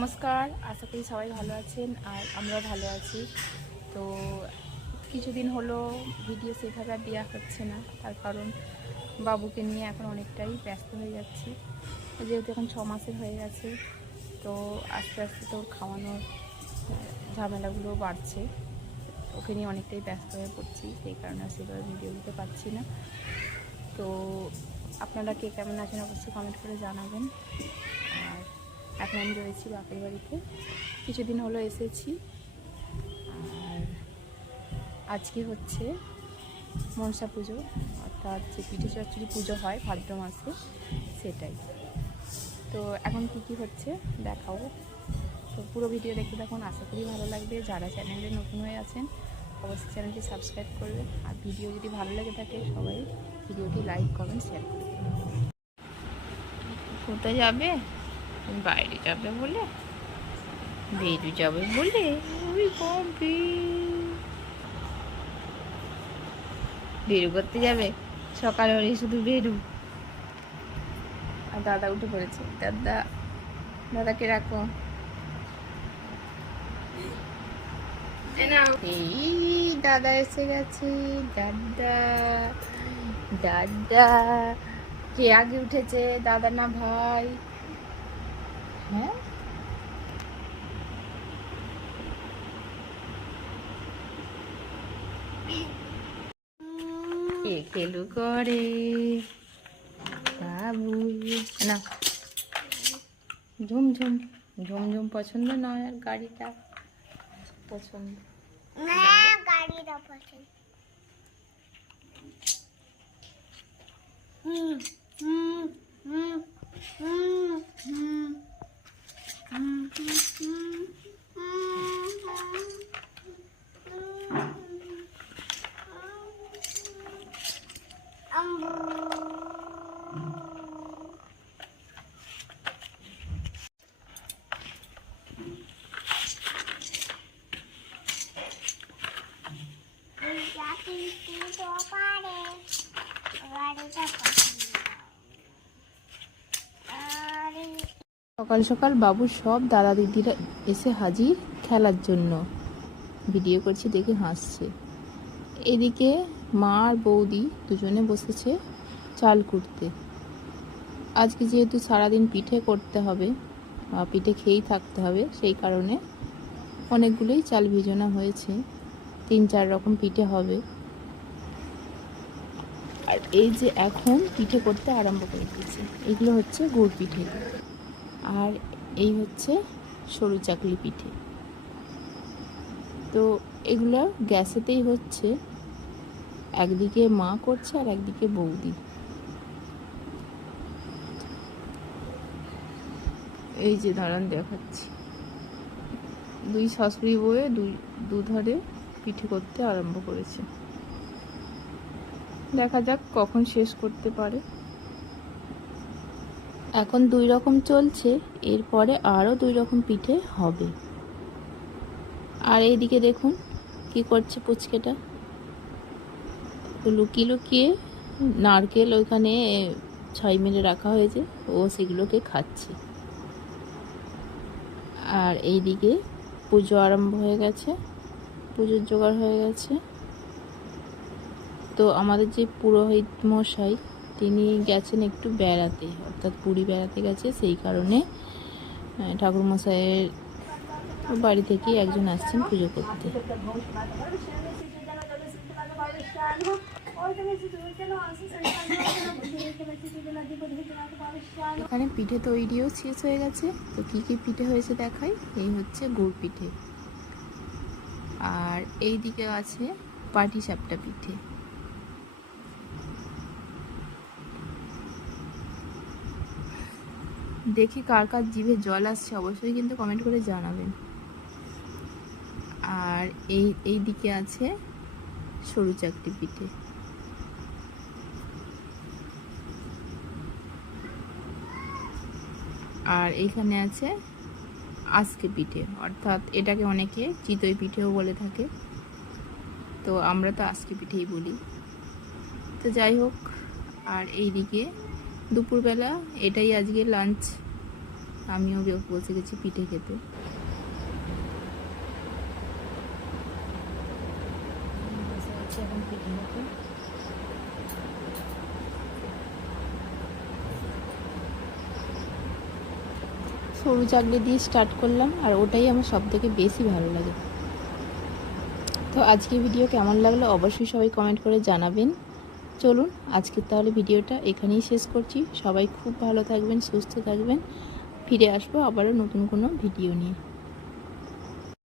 নমস্কার, আশা করি সবাই ভালো আছেন আর আমরাও ভালো আছি। তো কিছুদিন হলো ভিডিও সেভাবে আর দেওয়া হচ্ছে না, তার কারণ বাবুকে নিয়ে এখন অনেকটাই ব্যস্ত হয়ে যাচ্ছি। যেহেতু এখন 6 মাসের হয়ে গেছে, তো আস্তে আস্তে তো খাওয়ানোর ঝামেলাগুলো বাড়ছে, ওকে নিয়ে অনেকটাই ব্যস্ত হয়ে পড়ছি, সেই কারণে সেভাবে ভিডিও দিতে পারছি না। তো আপনারা কে কেমন আছেন অবশ্যই কমেন্ট করে জানাবেন। আর এখন আমি রয়েছি বাপের বাড়িতে, কিছুদিন হলো এসেছি। আর আজকে হচ্ছে মনসা পুজো, অর্থাৎ যে পিঠে চচ্চড়ি পুজো হয় ভাদ্র মাসে, সেটাই। তো এখন কী হচ্ছে দেখাবো, তো পুরো ভিডিও দেখতে থাকুন, আশা করি ভালো লাগবে। যারা চ্যানেলে নতুন হয়ে আছেন অবশ্যই চ্যানেলটি সাবস্ক্রাইব করবে, আর ভিডিও যদি ভালো লেগে থাকে সবাই ভিডিওটি লাইক কমেন্ট শেয়ার করবে। কোথায় যাবে? বাইরে যাবে বলে, বেরু যাবে বলে, ওই কবে বেরু করতে যাবে? সকাল হলে শুধু বেরু। আর দাদা উঠে পড়েছে, দাদাকে রাখো। এই দাদা এসে গেছে, দাদা দাদা। কে আগে উঠেছে, দাদা না ভাই? হ্যাঁ, কে খেলু করে বাবু? না, ঝুমঝুম ঝুমঝুম পছন্দ নয়, আর গাড়িটা পছন্দ। গাড়িটা পছন্দ। সকাল সকাল বাবুর সব দাদা দিদিরা এসে হাজির খেলার জন্য। ভিডিও করছি দেখে হাসছে। এদিকে মা আর বৌদি দুজনে বসেছে চাল কুটতে। আজকে যেহেতু সারাদিন পিঠে করতে হবে, পিঠে খেয়েই থাকতে হবে, সেই কারণে অনেকগুলোই চাল ভিজানো হয়েছে। 3-4 রকম পিঠে হবে। আর এই যে এখন পিঠে করতে আরম্ভ করে দিয়েছে, এগুলো হচ্ছে গুড় পিঠে, আর এই হচ্ছে সরু চাকলি পিঠে। তো এগুলো গ্যাসেতেই হচ্ছে, একদিকে মা করছে আর একদিকে বৌদি। এই যে দাঁড়ান দেখাচ্ছি, দুই শাশুড়ি বউয়ে দুধারে পিঠে করতে আরম্ভ করেছে। দেখা যাক কখন শেষ করতে পারে। এখন 2 রকম চলছে, এরপরে আরও 2 রকম পিঠে হবে। আর এইদিকে দেখুন কি করছে পুচকেটা, লুকিয়ে লুকিয়ে নারকেল ওইখানে ছাই মেরে রাখা হয়েছে, ও সেগুলোকে খাচ্ছে। আর এইদিকে পুজো আরম্ভ হয়ে গেছে, পুজোর জোগাড় হয়ে গেছে। তো আমাদের যে পুরোহিত মশাই, তিনি গেছেন একটু বেড়াতে, অর্থাৎ পুরী বেড়াতে গেছে, সেই কারণে ঠাকুর মশাইয়ের বাড়ি থেকে একজন আসছেন পুজো করতে। এখানে পিঠে তৈরিও শেষ হয়ে গেছে। তো কি কি পিঠে হয়েছে দেখাই। এই হচ্ছে গুড় পিঠে, আর এই দিকে আছে পাটিসাপটা পিঠে। দেখি কার কার জিভে জল আসছে অবশ্যই কিন্তু কমেন্ট করে জানাবেন। আর এই দিকে আছে সরু চাকরি পিঠে। আর এইখানে আছে আজকে পিঠে, অর্থাৎ এটাকে অনেকে চিতই পিঠেও বলে থাকে, তো আমরা তো আজকে পিঠেই বলি। তো যাই হোক, আর এইদিকে দুপুরবেলা এটাই আজকে লাঞ্চ আমিও বসে গেছি পিঠে খেতে। বসে আছি এখন পিঠে খেতে। সরু চাকলি দিয়ে স্টার্ট করলাম, আর ওটাই আমার সবথেকে বেশি ভালো লাগে। তো আজকে ভিডিও কেমন লাগলো অবশ্যই সবাই কমেন্ট করে জানাবেন। চলুন আজকের তাহলে ভিডিওটা এখানেই শেষ করছি। সবাই খুব ভালো থাকবেন, সুস্থ থাকবেন। ফিরে আসবো আবারও নতুন কোনো ভিডিও নিয়ে।